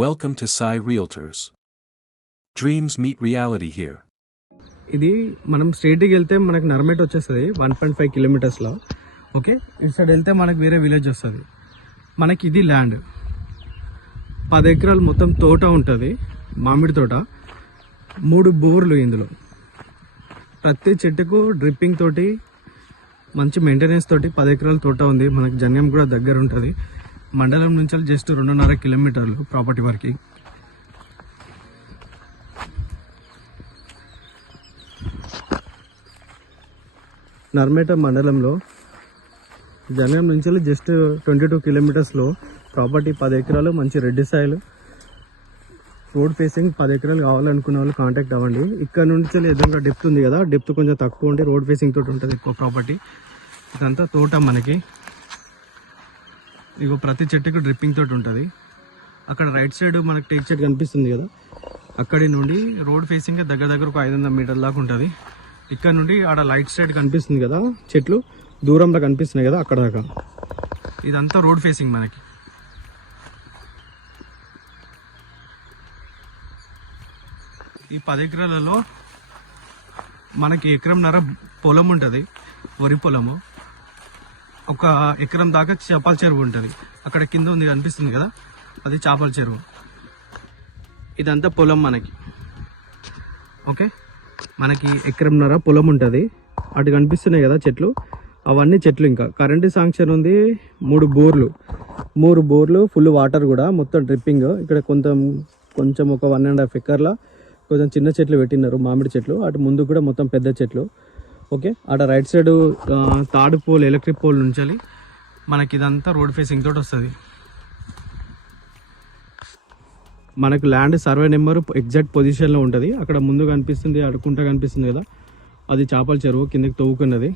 Welcome to Sai Realtors. Dreams meet reality here. ఇది మనం స్ట్రైట్కి వెళ్తే మనకు నర్మేట్ వచ్చేస్తుంది 1.5 కిలోమీటర్స్లో. ఓకే, ఇటు సైడ్ వెళ్తే మనకు వేరే విలేజ్ వస్తుంది. మనకి ఇది ల్యాండ్ 10 ఎకరాలు మొత్తం తోట ఉంటుంది, మామిడి తోట. 3 బోర్లు ఇందులో. ప్రతి చెట్టుకు డ్రిప్పింగ్ తోటి మంచి మెయింటెనెన్స్ తోటి 10 ఎకరాల తోట ఉంది. మనకి జన్యం కూడా దగ్గర ఉంటుంది. మండలం నుంచి జస్ట్ 2.5 కిలోమీటర్లు ప్రాపర్టీ వరకు. నర్మేట మండలంలో జన్యం నుంచి జస్ట్ 22 కిలోమీటర్స్లో ప్రాపర్టీ 10 ఎకరాలు, మంచి రెడ్డి సాయిల్, రోడ్ ఫేసింగ్ 10 ఎకరాలు కావాలనుకున్న వాళ్ళు కాంటాక్ట్ అవ్వండి. ఇక్కడ నుంచి ఎదురుగా డెప్త్ ఉంది కదా, డెప్త్ కొంచెం తక్కువ ఉండి రోడ్ ఫేసింగ్ తోటి ఉంటుంది ఎక్కువ ప్రాపర్టీ. ఇదంతా తోట మనకి. ఇగో ప్రతి చెట్టుకు డ్రిప్పింగ్ తోటి ఉంటుంది. అక్కడ రైట్ సైడ్ మనకి టేక్ చెట్టు కనిపిస్తుంది కదా, అక్కడి నుండి రోడ్ ఫేసింగ్ దగ్గర ఒక 500 మీటర్ల దాకా ఉంటుంది. ఇక్కడ నుండి ఆడ లైట్ సైడ్ కనిపిస్తుంది కదా, చెట్లు దూరంలో కనిపిస్తున్నాయి కదా, అక్కడ దాకా ఇదంతా రోడ్ ఫేసింగ్ మనకి. ఈ 10 ఎకరాలలో మనకి ఎకరంన్నర పొలం ఉంటుంది, వరి పొలము. 1 ఎకరం దాకా చేపల చెరువు ఉంటుంది. అక్కడ కింద ఉంది కనిపిస్తుంది కదా, అది చేపల చెరువు. ఇదంతా పొలం మనకి. ఓకే, మనకి ఎకరంన్నర పొలం ఉంటుంది. అటు కనిపిస్తున్నాయి కదా చెట్లు, అవన్నీ చెట్లు. ఇంకా కరెంటు శాంక్షన్ ఉంది. 3 బోర్లు ఫుల్ వాటర్ కూడా, మొత్తం డ్రిప్పింగ్. ఇక్కడ కొంచెం ఒక 1.5 ఎకర్ల కొంచెం చిన్న చెట్లు పెట్టినారు, మామిడి చెట్లు. అటు ముందు కూడా మొత్తం పెద్ద చెట్లు. ఓకే, అక్కడ రైట్ సైడ్ తాడు పోల్, ఎలక్ట్రిక్ పోల్ నుంచి మనకి ఇదంతా రోడ్ ఫేసింగ్ తోటి వస్తుంది. మనకు ల్యాండ్ సర్వే నెంబర్ ఎగ్జాక్ట్ పొజిషన్లో ఉంటుంది. అక్కడ ముందు కనిపిస్తుంది, అడుకుంటా కనిపిస్తుంది కదా, అది చేపల చెరువు కిందకి తవ్వుకున్నది.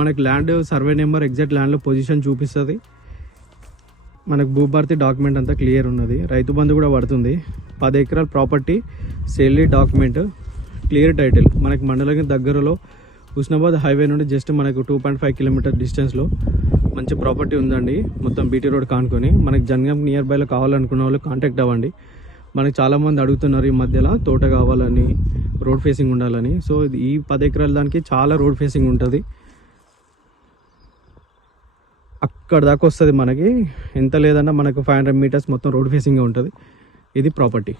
మనకు ల్యాండ్ సర్వే నెంబర్ ఎగ్జాక్ట్ ల్యాండ్లో పొజిషన్ చూపిస్తుంది. మనకు భూభారతి డాక్యుమెంట్ అంతా క్లియర్ ఉన్నది. రైతు బంధు కూడా పడుతుంది. 10 ఎకరాల ప్రాపర్టీ, సేల్లీ డాక్యుమెంట్, క్లియర్ టైటిల్. మనకి మండలానికి దగ్గరలో హుస్నాబాద్ హైవే నుండి జస్ట్ మనకు 2.5 కిలోమీటర్ డిస్టెన్స్లో మంచి ప్రాపర్టీ ఉందండి. మొత్తం బీటీ రోడ్ కానుకొని. మనకి జన్గం నియర్ బైలో కావాలనుకున్న వాళ్ళు కాంటాక్ట్ అవ్వండి. మనకి చాలామంది అడుగుతున్నారు ఈ మధ్యలో తోట కావాలని, రోడ్ ఫేసింగ్ ఉండాలని. సో ఈ 10 ఎకరాల దానికి చాలా రోడ్ ఫేసింగ్ ఉంటుంది. అక్కడ దాకా వస్తుంది మనకి. ఎంత లేదన్నా మనకు 500 మీటర్స్ మొత్తం రోడ్ ఫేసింగ్గా ఉంటుంది. ఇది ప్రాపర్టీ.